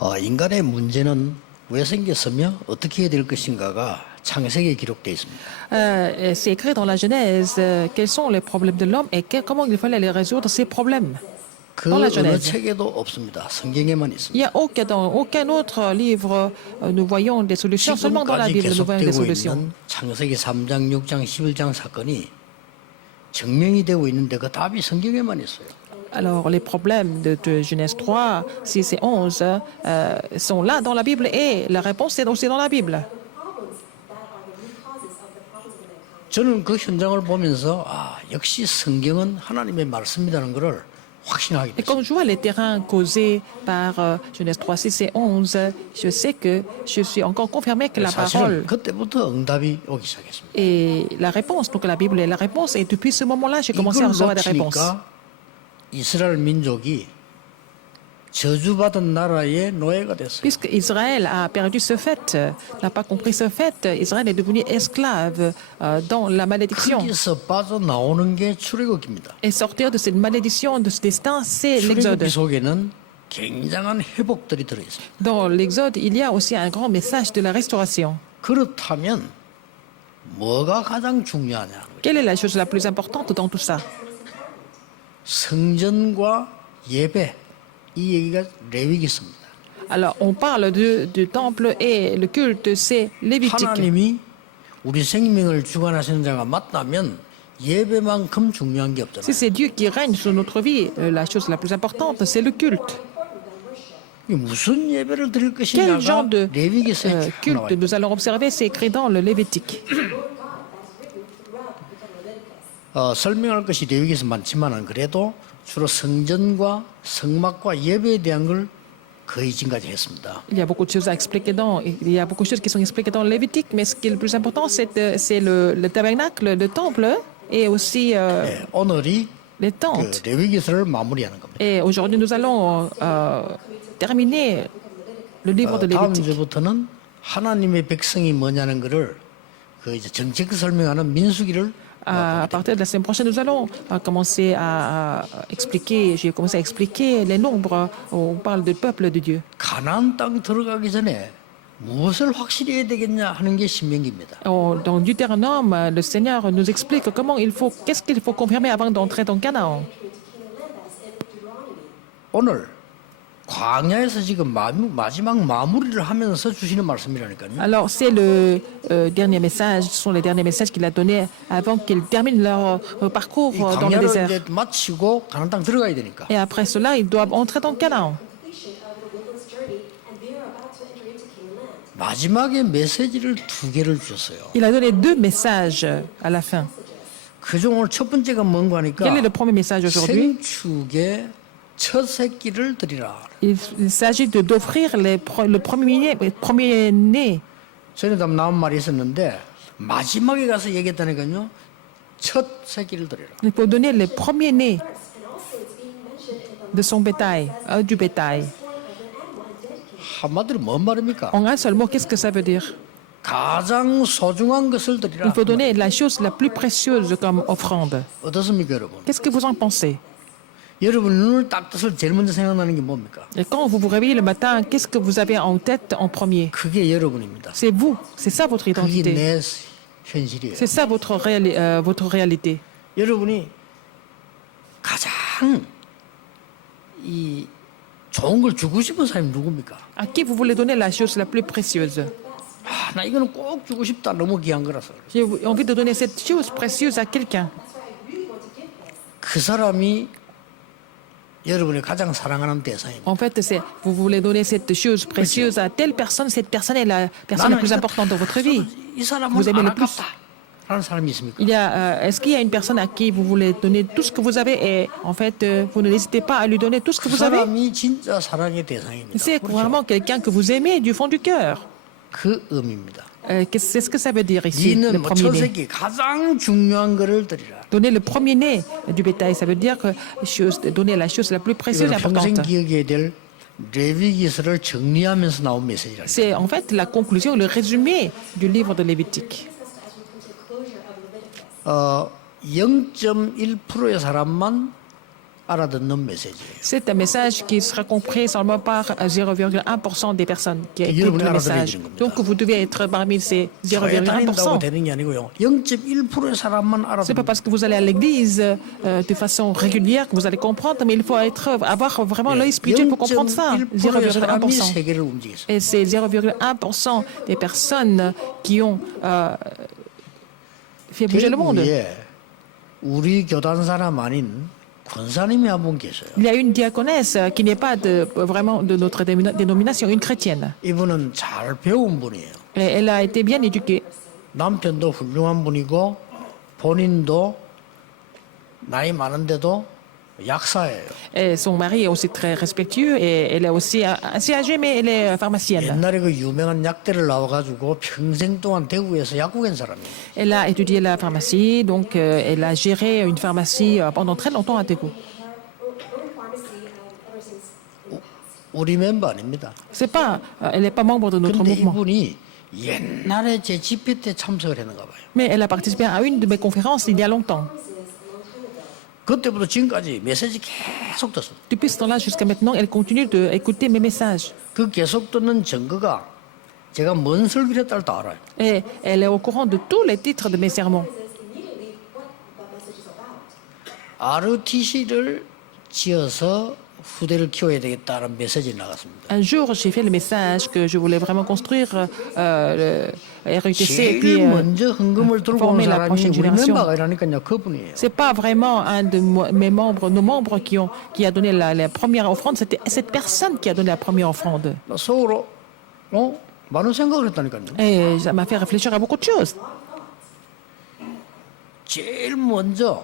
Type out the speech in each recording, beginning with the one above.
인간의 문제는 왜 생겼으며 어떻게 해야 될 것인가가 창세기에 기록되어 있습니다. C'est écrit dans la Genèse quels sont les problèmes de l'homme et comment il fallait les résoudre ces problèmes. 그 dans la 어느 Genèse. 책에도 없습니다. 성경에만 Il 있습니다. n'y a dans aucun autre livre nous voyons des solutions. Seulement dans la 지금까지 Bible nous voyons des 계속되고 solutions. 있는 창세기 3장, 6장, 11장 사건이 증명이 되고 있는데 그 답이 성경에만 있어요. Alors, les problèmes de Genèse 3, 6 et 11 sont là dans la Bible et la réponse est aussi dans la Bible. 저는 그 현장을 보면서 역시 성경은 하나님의 말씀이라는 것을 확신하게 Et 됐어요. quand je vois les terrains causés par Genèse 3, 6 et 11, je sais que je suis encore confirmé que la 사실은 parole 그때부터 응답이 오기 시작했습니다. est la réponse. Donc la Bible est la réponse. Et depuis ce moment-là, j'ai commencé à 이걸 recevoir des réponses. 놓치니까 이스라엘 민족이 저주받은 나라의 노예가 됐어요. Puisque Israël a perdu ce fait, n'a pas compris ce fait, Israël est devenu esclave dans la malédiction. 거기서 빠져나오는 게 출애굽기입니다. Et sortir de cette malédiction, de ce destin, c'est l'Exode. 출애굽기 속에는 굉장한 회복들이 들어있어요. Dans l'Exode, il y a aussi un grand message de la restauration. 그렇다면 뭐가 가장 중요하냐? Quelle est la chose la plus importante dans tout ça? 성전과 예배 이 얘기가 레위기서입니다. Alors, on parle du temple et le culte, c'est lévitique. 하나님이 우리 생명을 주관하시는 자가 맞다면 예배만큼 중요한 게 Si 없잖아요. c'est Dieu qui règne sur notre vie, la chose la plus importante, c'est le culte. 이게 무슨 예배를 드릴 Quel genre 것이냐가 de 레위기서에 쭉 나와 culte 있어요. nous allons observer, c'est écrit dans le Lévitique. 설명할 것이 레위기서 많지만은 그래도 주로 성전과 성막과 예배에 대한 걸 거의 지금까지 했습니다. Il y a beaucoup de choses à expliquer il y a beaucoup de choses qui sont expliquées dans le Lévitique, mais ce qui est le plus important, c'est le tabernacle, le temple et aussi 네, 오늘이 les 그 tentes. 레위기서를 마무리하는 겁니다. Et aujourd'hui, nous allons terminer le livre de 다음 Lévitique. 주부터는 하나님의 백성이 뭐냐는 것을 그 이제 정책 설명하는 민수기를 À partir de la semaine prochaine, nous allons commencer à expliquer, j'ai commencé à expliquer les nombres. On parle du peuple de Dieu. 가나안 땅 들어가기 전에 무엇을 확실히 해야 되겠냐 하는 게 신명기입니다. Dans Deutéronome, le Seigneur nous explique qu'est-ce qu'il faut confirmer avant d'entrer dans Canaan. 오늘 광야에서 지금 마지막 마무리를 하면서 주시는 말씀이라니까요. Alors, c'est le dernier message, ce sont les derniers messages qu'il a donnés avant qu'ils terminent leur parcours 이 dans le 광야를 désert. 이제 마치고 가나안 땅 들어가야 되니까. Et après cela, ils doivent entrer dans Canaan. 마지막에 메시지를 두 개를 주셨어요. Il a donné deux messages à la fin. 그중 오늘 첫 번째가 뭔가 하니까 Quel est le premier message aujourd'hui? 생축의 첫 새끼를 드리라. Il s'agit d'offrir le premier-né. 전에도 한번 나온 말이 있었는데 마지막에 가서 얘기했다니까요. 첫 새끼를 드리라. Il faut donner les premiers-nés de son bétail, du bétail. 한마디로 뭔 말입니까? En un seul mot, qu'est-ce que ça veut dire? 가장 소중한 것을 드리라. Il faut donner la chose la plus précieuse comme offrande. 어떻습니까, 여러분? Qu'est-ce que vous en pensez? 여러분 눈을 딱 떠서 제일 먼저 생각나는 게 뭡니까? Et quand vous vous réveillez le matin, qu'est-ce que vous avez en tête en premier? 그게 여러분입니다. C'est vous, c'est ça votre 그게 identité. 내 현실이에요. C'est ça votre réalité. 여러분이 가장 이 좋은 걸 주고 싶은 사람이 누굽니까? À qui vous voulez donner la chose la plus précieuse? 나 이거는 꼭 주고 싶다. 너무 귀한 거라서. J'ai envie de donner cette chose précieuse à quelqu'un. 그 사람이 여러분이 가장 사랑하는 대상입니다. En fait, vous voulez donner cette chose précieuse à telle personne, cette personne est la personne la plus importante dans votre vie. 이 사람은 Vous aimez 안 le plus. 아깝다. 라는 사람이 있습니까? Est-ce qu'il y a une personne à qui vous voulez donner tout ce que vous avez et en fait, vous n'hésitez pas à lui donner tout ce que 그 vous avez? 사람이 진짜 사랑의 대상입니다. C'est 그렇죠? vraiment quelqu'un que vous aimez du fond du cœur. 그 의미입니다. C'est ce que ça veut dire ici, le 이는 뭐 premier-né. 첫새끼 가장 중요한 거를 드리라. Donner le premier-né du bétail, ça veut dire que donner la chose la plus précieuse et 이거는 평생 importante. 기억해야 될 레위기서를 정리하면서 나온 메시지라. C'est en fait la conclusion, le résumé du livre de Lévitique. 0.1%의 사람만 알아듣는 메시지예요. C'est un message qui sera compris seulement par 0,1% des personnes qui écoutent le message. Donc vous devez être parmi ces 교회 다닌다고 0,1%. 되는 게 아니고요. 0.1%의 사람만 C'est pas 알아듣는. parce que vous allez à l'église de façon régulière que vous allez comprendre, mais il faut avoir vraiment l'œil spirituel pour comprendre ça. 0.1%의 사람이 0,1%. 세계를 움직였어요. Et c'est 0,1% des personnes qui ont fait bouger le monde. 대구에 우리 교단 사람 아닌 권사님이 한 분 계셔요. Il y a une diaconesse qui n'est pas vraiment de notre dénomination, une chrétienne. 이분은 잘 배운 분이에요. Et elle a été bien éduquée. 남편도 훌륭한 분이고 본인도 나이 많은데도 약사예요. Et son mari est aussi très respectueux et elle est aussi assez âgée, mais elle est pharmacienne. 옛날에 그 유명한 약대를 나와가지고 평생 동안 대구에서 약국엔 사람이에요. Elle a étudié la pharmacie, donc elle a géré une pharmacie pendant très longtemps à Daegu. 우리 멤버 아닙니다. C'est pas, elle n'est pas membre de notre 근데 mouvement. 이분이 옛날에 제 집회 때 참석을 했는가 봐요. Mais elle a participé à une de mes conférences il y a longtemps. 그때부터 지금까지 메시지 계속 듣습니다. Depuis ce temps-là jusqu'à maintenant, elle continue d'écouter mes messages. 그 계속 듣는 증거가 제가 뭔 설교를 했다를 다 알아요. Et elle est au courant de tous les titres de mes sermons. RTC를 지어서 후대를 키워야 되겠다는 메시지 나갔습니다. Un jour, j'ai fait le message que je voulais vraiment construire le RUTC et 제일 puis 먼저 헌금을 들고 온 former la 사람이 prochaine 우리 génération. 멤버가 아니라니까요. 그분이에요. C'est pas vraiment un de mes membres, nos membres qui a donné la première offrande. C'était cette personne qui a donné la première offrande. 나 속으로 많은 생각을 했다니까요. Et ça m'a fait réfléchir à beaucoup de choses. 제일 먼저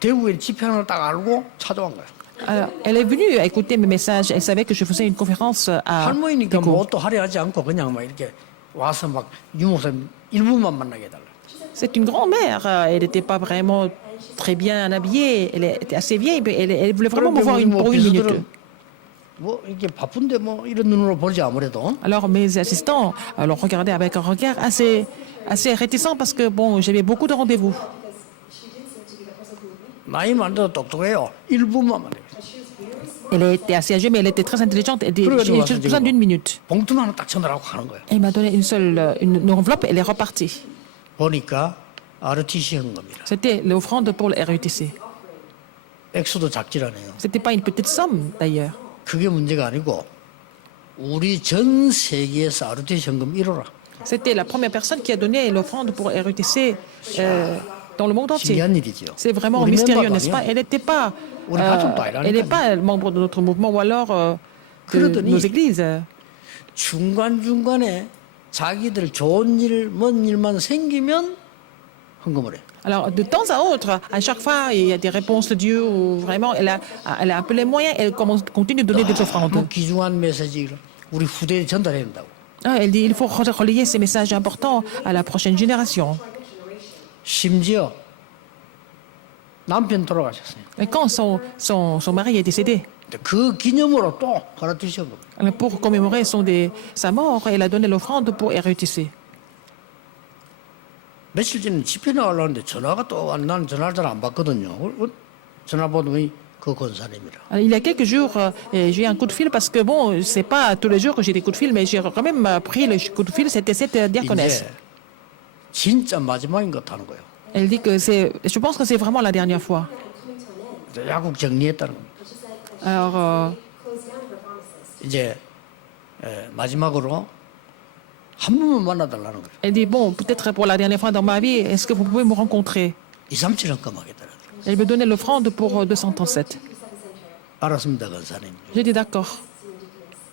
대구에 집회하는 걸 딱 알고 찾아온 거예요. Alors, elle est venue écouter mes messages. Elle savait que je faisais une conférence à 할머니니까 Daegu. 뭐 또 하려 하지 않고 그냥 막 이렇게 와서 막 유목사님 1분만 만나게 해달라. C'est une grand-mère. Elle n'était pas vraiment très bien habillée. Elle était assez vieille, mais elle voulait vraiment me voir pour une minute. 뭐 이렇게 바쁜데 뭐 이런 눈으로 보지 아무래도. Alors mes assistants l'ont regardé avec un regard assez réticent parce que bon, j'avais beaucoup de rendez-vous. 나이 많아도 똑똑해요. 1분만 만나요. Elle était assez âgée, mais elle était très intelligente. J'ai juste besoin d'une minute. 봉투만 하나 딱 쳐놓으라고 하는 거예요. Elle m'a donné une enveloppe, elle est repartie. 보니까 RTC 헌금이라. C'était l'offrande pour le RUTC. 액수도 작질 않아요. C'était pas une petite somme d'ailleurs. 그게 문제가 아니고 우리 전 세계에서 RTC 헌금 1호라. C'était la première personne qui a donné l'offrande pour RUTC dans le monde entier. 신기한 일이죠. C'est vraiment 우리 mystérieux, 멤버도 n'est-ce pas? 아니에요. Elle n'est pas membre de notre mouvement ou alors de 그러더니 nos églises. 중간중간에 자기들 좋은 일, 먼 일만 생기면 헌금을 해. Alors, de temps à autre, à chaque fois, il y a des réponses de Dieu où vraiment, elle a un peu les moyens, elle continue de donner des offrandes. 뭐 귀중한 메시지를 우리 후대에 전달해야 된다고. Elle dit il faut relayer ces messages importants à la prochaine génération. 심지어 남편 돌아가셨어요. Et quand son mari est décédé, 그 기념으로 또 RTC 헌금. pour commémorer sa mort, elle a donné l'offrande pour RUTC. 며칠 전에 집회 나가려는데 전화가 또 난 전화를 잘 안 받거든요. 전화 받으면 그 권사님이라. Alors, il y a quelques jours, j'ai eu un coup de fil parce que bon, c'est pas tous les jours que j'ai des coups de fil, mais j'ai quand même pris le coup de fil, c'était cette diaconesse. 이제 진짜 마지막인 것 같다는 거예요. Elle dit je pense que c'est vraiment la dernière fois. 야국 정리했다는 겁니다. Alors, 이제 마지막으로 한 번만 만나달라는 거예요. elle dit, bon, peut-être pour la dernière fois dans ma vie, est-ce que vous pouvez me rencontrer? 237 헌금하겠다는 거예요. Elle me donnait l'offrande pour 237. 알았습니다, 권사님. J'ai dit d'accord.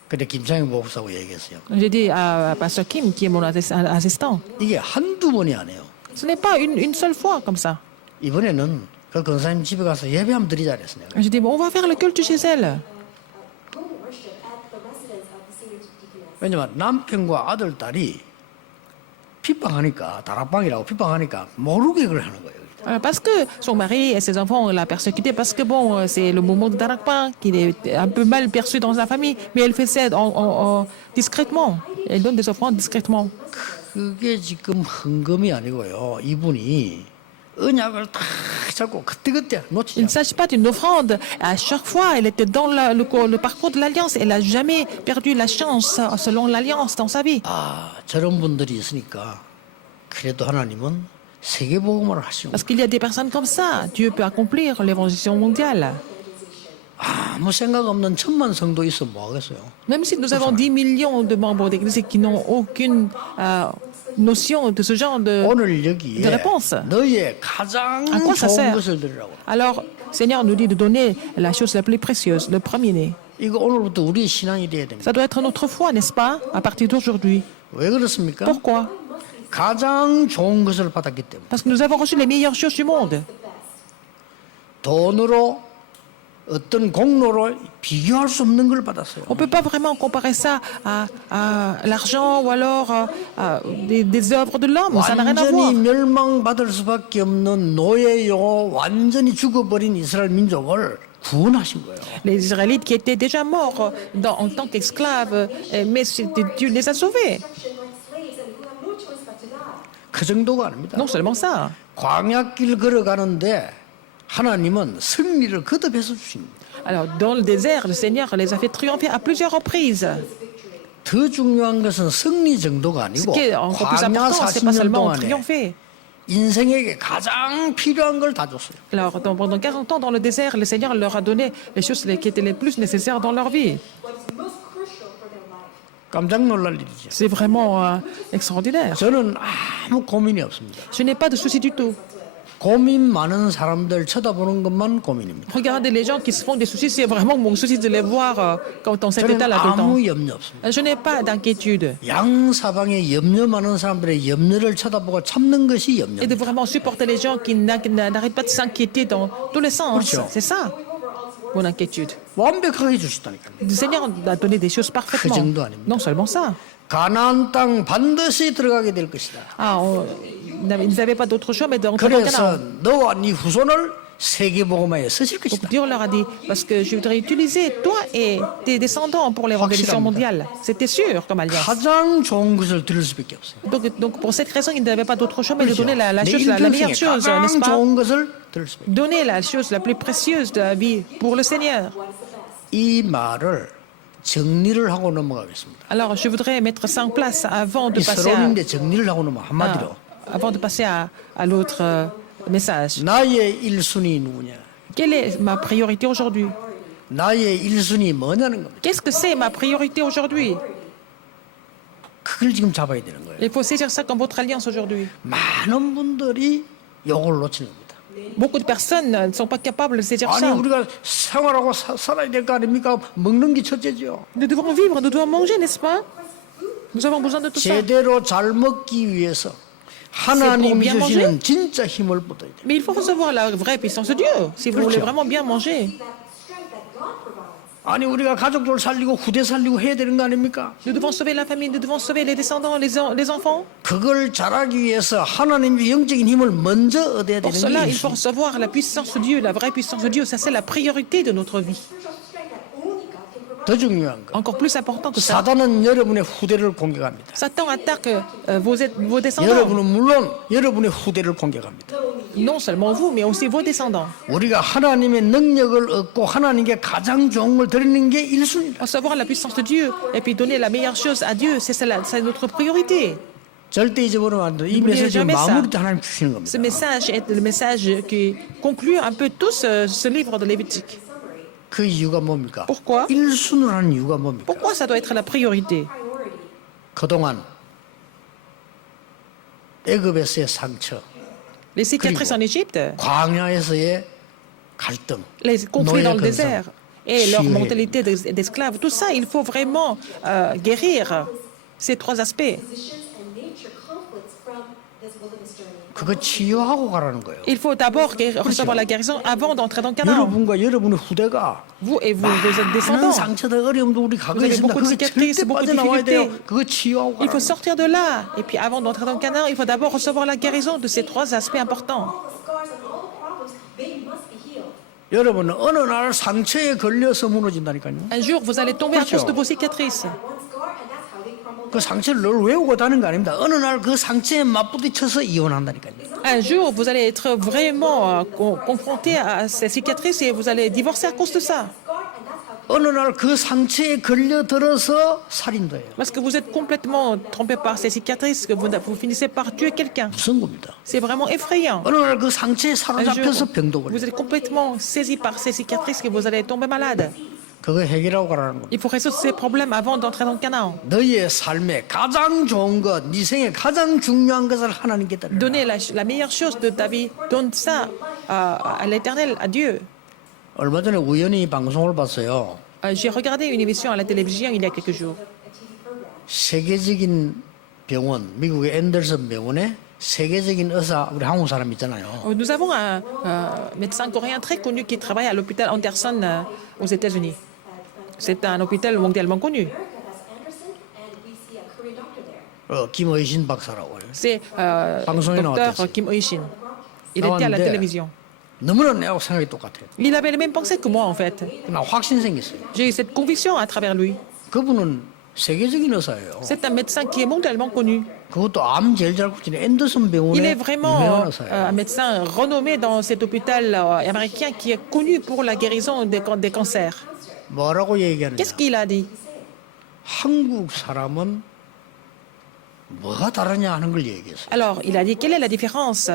근데 김창희 목사하고 얘기했어요. J'ai dit à Pasteur Kim, qui est mon assistant, 이게 한두 번이 아니에요. ce n'est pas une seule fois comme ça. 이번에는 그 권사님 집에 가서 예배 한번 드리자 그랬어요. J'ai dit, bon, on va faire le culte chez elle. 왜냐면 남편과 아들, 딸이 핍박하니까 다락방이라고 핍박하니까 모르게 그걸 하는 거예요. Parce que son mari et ses enfants l'ont persécuté, parce que bon, c'est le moment de Darakpa, qu'il est un peu mal perçu dans sa famille, mais elle fait ça discrètement. Elle donne des offrandes discrètement. 그게 지금 헌금이 아니고요. 이분이 언약을 탁 잡고 그때그때 놓치지 Il ne 않고 s'agit pas d'une offrande. À chaque fois, elle était dans le parcours de l'Alliance. Elle n'a jamais perdu la chance selon l'Alliance dans sa vie. 저런 분들이 있으니까 그래도 하나님은 세계복음을 하시고 Parce qu'il y a des personnes comme ça. Dieu peut accomplir l'évangélisation mondiale. 아무 생각 없는 1000만 성도 있으면 뭐 하겠어요? Même si nous avons 10 millions de membres d'église qui n'ont aucune notion de ce genre de... 오늘 여기에 de réponse. 너의 가장 À quoi ça 좋은 sert? 것을 드리라고. Alors, Seigneur nous dit de donner la chose la plus précieuse, le premier-né. 이거 오늘부터 우리의 신앙이 돼야 됩니다. Ça doit être notre foi, n'est-ce pas, à partir d'aujourd'hui. 왜 그렇습니까? Pourquoi? 가장 좋은 것을 받았기 때문에. Parce que nous avons reçu les meilleures choses du monde. 돈으로 어떤 공로로 비교할 수 없는 걸 받았어요. On ne peut pas vraiment comparer ça à l'argent ou alors des œuvres de l'homme. Ça n'a rien à voir. 완전히 멸망받을 수밖에 없는 노예요, 완전히 죽어버린 이스라엘 민족을 구원하신 거예요. Les Israélites qui étaient déjà morts en tant qu'esclaves, mais Dieu les a sauvés. 그 정도가 아닙니다. Non seulement ça. 광야길 걸어가는데 하나님은 승리를 거듭해서 주십니다. Alors, dans le désert, le Seigneur les a fait triompher à plusieurs reprises. 더 중요한 것은 승리 정도가 Ce 아니고 qui est encore plus 광야 important, c'est pas 40년 seulement 동안에 triompher. 인생에게 가장 필요한 걸 다 줬어요. Alors, pendant 40 ans dans le désert, le Seigneur leur a donné les choses qui étaient les plus nécessaires dans leur vie. 깜짝 놀랄 일이죠. C'est vraiment extraordinaire. 저는 아무 고민이 없습니다. Je n'ai pas de souci du tout. 고민 많은 사람들 쳐다보는 것만 고민입니다. Regardez les gens qui se font des soucis, c'est vraiment mon souci de les voir dans cet 저는 état-là tout le temps. 아무 염려 없습니다. Je n'ai pas d'inquiétude. 양사방에 염려 많은 사람들의 염려를 쳐다보고 참는 것이 Et de 염려입니다. vraiment supporter les gens qui n'arrêtent pas de s'inquiéter dans tous les sens. 그렇죠. C'est ça, mon inquiétude. 완벽하게 주시다니까요. Le Seigneur a donné des choses parfaitement. 그 정도 아닙니다. Non seulement ça. 가나안 땅 반드시 들어가게 될 것이다. Ils n'avaient pas d'autre choix mais d'entrer dans le 그래서 Canaan. 너와 네 후손을 세계복음화에 쓰실 Donc 것이다. Dieu leur a dit, parce que je voudrais utiliser toi et tes descendants pour l'évangélisation mondiale. C'était sûr comme alliance. 가장 좋은 것을 들을 수밖에 없어요. Donc pour cette raison, ils n'avaient pas d'autre choix mais de 그렇죠. donner la 내 chose, la 인생 meilleure 중에 chose, 가장 n'est-ce pas? 좋은 것을 들을 수밖에. Donner la chose la plus précieuse de la vie pour le Seigneur. 이 말을 정리를 하고 넘어가겠습니다. Alors je voudrais mettre ça en place avant de 이 passer 서론인데 정리를 하고 넘어 한마디로 avant de passer à l'autre message. 나의 1순위 누구냐? Quelle est ma priorité aujourd'hui? 나의 1순위 뭐냐는 겁니다. Qu'est-ce que c'est ma priorité aujourd'hui? 그걸 지금 잡아야 되는 거예요. Il faut saisir ça comme votre alliance aujourd'hui. 많은 분들이 요걸 놓치는 겁니다. Beaucoup de personnes ne sont pas capables de saisir 아니 ça. 우리가 생활하고 살아야 될 거 아닙니까? 먹는 게 첫째죠. Nous devons vivre, nous devons manger, n'est-ce pas? Nous avons besoin de tout ça. 제대로 잘 먹기 위해서 하나님이 bien 주시는 진짜 힘을 뻗어야 돼요. Mais il faut recevoir la vraie puissance de Dieu, si vous voulez vraiment bien manger. 아니 우리가 가족들 살리고 후대 살리고 해야 되는 거 아닙니까? Nous devons sauver la famille, nous devons sauver les descendants, les enfants. 그걸 잘하기 위해서 하나님의 영적인 힘을 먼저 얻어야 Pour 되는 cela, 게 il faut recevoir la puissance de Dieu, la vraie puissance de Dieu. Ça, c'est la priorité de notre vie. 더 중요한 거. Encore plus important que ça. 사단은 여러분의 후대를 공격합니다. Satan attaque vos descendants. 여러분은 물론 여러분의 후대를 공격합니다. Non seulement vous, mais aussi vos descendants. 우리가 하나님의 능력을 얻고 하나님께 가장 좋은 걸 드리는 게 1순위다. Recevoir la puissance de Dieu et puis donner la meilleure chose à Dieu, c'est notre priorité. 절대 잊어버리면 안 돼. 이 N'oubliez 메시지 jamais ça. 마무리도 하나님 주시는 겁니다. Ce message est le message qui conclut un peu tout ce livre de Lévitique. 그 이유가 뭡니까? Pourquoi? 1순위로 하는 이유가 뭡니까? Pourquoi ça doit être la priorité? 그동안 애굽에서의 상처, Les cicatrices en Égypte, 광야에서의 갈등, les conflits dans le 노예 désert 근성, et leur 치유해야 mentalité d'esclaves, tout ça, il faut vraiment guérir ces trois aspects. 그거 치유하고 가라는 거예요. Il faut d'abord recevoir la guérison avant d'entrer dans Canaan. 여러분과 여러분의 후대가 Vous et vos 많은 descendants. 상처들 어려움도 우리 갖고 Vous avez 있습니다. beaucoup de 그거 cicatrices, 절대 beaucoup de 빠져나와야 돼요. difficultés. 그거 치유하고 Il faut 가라. sortir de là. Et puis avant d'entrer dans Canaan, il faut d'abord recevoir la guérison de ces trois aspects importants. 여러분은 어느 날 상처에 걸려서 무너진다니까요. Un jour, vous allez tomber à 그렇죠. cause de vos cicatrices. 그 상처를 늘 외우고 다는 거 아닙니다. 어느 날 그 상처에 맞부딪혀서 이혼한다니까요. Un jour, vous allez être vraiment confronté à ces cicatrices et vous allez divorcer à cause de ça. 어느 날 그 상처에 걸려들어서 살인도 해요. Parce que vous êtes complètement trompé par ces cicatrices, que vous finissez par tuer quelqu'un. 무슨 겁니다. C'est vraiment effrayant. 어느 날 그 상처에 Un 사로잡혀서 jour, 병도 걸려요. vous êtes complètement saisi par ces cicatrices que vous allez tomber malade. 그거 해결하고 가라는 겁니다. Il faut résoudre ces problèmes avant d'entrer dans le Canaan. 너희의 삶에 가장 좋은 것, 네 생에 가장 중요한 것을 하나님께 드려라. Donner la meilleure chose de ta vie, donne ça à l'Éternel, à Dieu. 얼마 전에 우연히 방송을 봤어요. J'ai regardé une émission à la télévision il y a quelques jours. 세계적인 병원, 미국의 앤더슨 병원에 세계적인 의사, 우리 한국 사람 있잖아요. Nous avons un médecin coréen très connu qui travaille à l'hôpital Anderson aux États-Unis. C'est un hôpital mondialement connu. 김의신 박사라고요. C'est 방송에 docteur 나왔댔어요. Kim Eui-shin. Il était à la 나왔는데 télévision. 너무나 내하고 생각이 똑같아요. Il avait les mêmes pensées que moi, en fait. 나 확신 생겼어요. J'ai eu cette conviction à travers lui. 그분은 세계적인 의사예요. C'est un médecin qui est mondialement connu. 그것도 암 제일 잘 고치는 앤더슨 Il 병원의 est vraiment 유명한 un 의사예요. médecin renommé dans cet hôpital américain qui est connu pour la guérison des cancers. 뭐라고 얘기하느냐? Qu'est-ce qu'il a dit? 한국 사람은 뭐가 다르냐 하는 걸 얘기했어요. Alors, il a dit quelle est la différence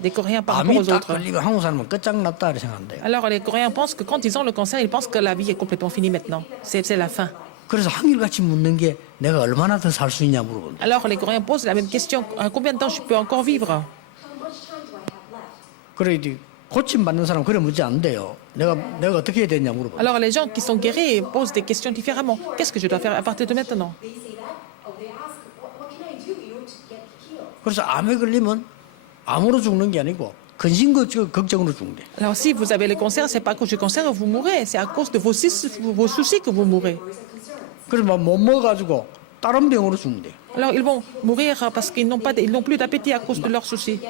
des Coréens par rapport 암이 aux 딱 autres. 걸리면 한국 사람은 끝장났다 이렇게 생각한대요. Alors, les Coréens pensent que quand ils ont le cancer, ils pensent que la vie est complètement finie maintenant. C'est la fin. 그래서 한결같이 묻는 게 내가 얼마나 더 살 수 있냐 물어본다. Alors, les Coréens posent la même question. Combien de temps je peux encore vivre? 그래 이제 고침 받는 사람 그래 묻지 않대요. 내가 어떻게 해야 되냐 물어봐. Alors, les gens qui sont guéris posent des questions différemment. Qu'est-ce que je dois faire à partir de maintenant? 그래서 암에 걸리면 암으로 죽는 게 아니고 근심 걱정으로 죽는데. Alors, si vous avez le cancer, c'est pas à cause du cancer que vous mourrez, c'est à cause de vos soucis que vous mourrez. 그래서 막 못 먹어가지고 다른 병으로 죽는데. Alors, ils vont mourir parce qu'ils n'ont plus d'appétit à cause de leurs soucis.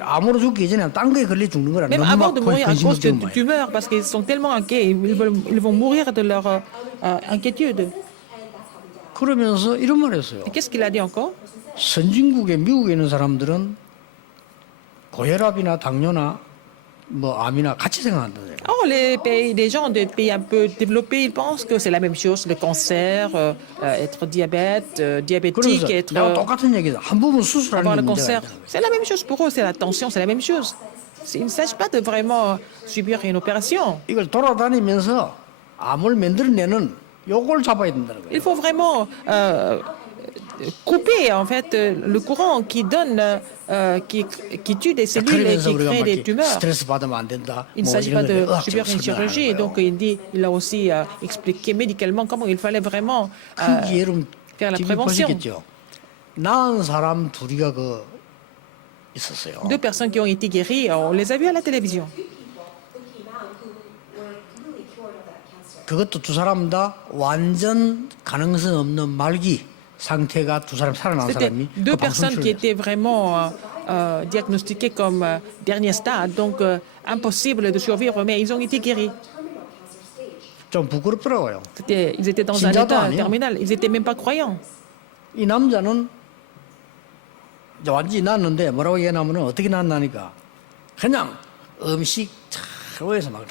암으로 죽기 전에 딴 거에 걸려 죽는 거라. Même 너무 avant 막 de mourir à 근심 cause de 걱정 많이. tumeurs, parce qu'ils sont tellement inquiets, ils vont mourir de leur inquiétude. 그러면서 이런 말 했어요. Et qu'est-ce qu'il a dit encore? 선진국에 미국에 있는 사람들은 고혈압이나 당뇨나 뭐 암이나 같이 생각한다는 거예요. Oh, les gens des pays un peu développés, ils pensent que c'est la même chose, le cancer, être diabétique, 그래서 être, 내가 똑같은 얘기다. 한 부분 avoir 수술하는 le 게 문제가 cancer. 있다는 거예요. C'est la même chose pour eux, c'est la tension, c'est la même chose. Il ne s'agit pas de vraiment subir une opération. 이걸 돌아다니면서 암을 만들어내는 요걸 잡아야 된다는 거예요. Il faut vraiment couper en fait le courant qui donne, qui tue des cellules et 그러면서 qui 우리가 crée 막 des 이렇게 tumeurs. 스트레스 받으면 안 된다. Il ne 뭐 s'agit pas 이런 de 거를 subir une 의학적으로 chirurgie, 설명하는 donc 거예요. il a aussi expliqué médicalement comment il fallait vraiment 그 예름 faire la TV prévention. 보시겠죠. 낳은 사람 둘이가 그 있었어요. Deux personnes qui ont été guéries, on les a vues à la télévision. 그것도 두 사람 다 완전 가능성 없는 말기 상태가 두 사람 살아난 C'était 사람이 deux 그 방송 personnes qui 출연했어요. étaient vraiment diagnostiquées comme dernier stade, donc impossible de survivre, mais ils ont été guéris. 좀 부끄럽더라고요. Ils étaient dans un 진짜도 état 아니에요. terminal, ils n'étaient même pas croyants. 이 남자는 이제 완전히 났는데 뭐라고 얘기하냐면 어떻게 났나니까 그냥 음식 차로에서 막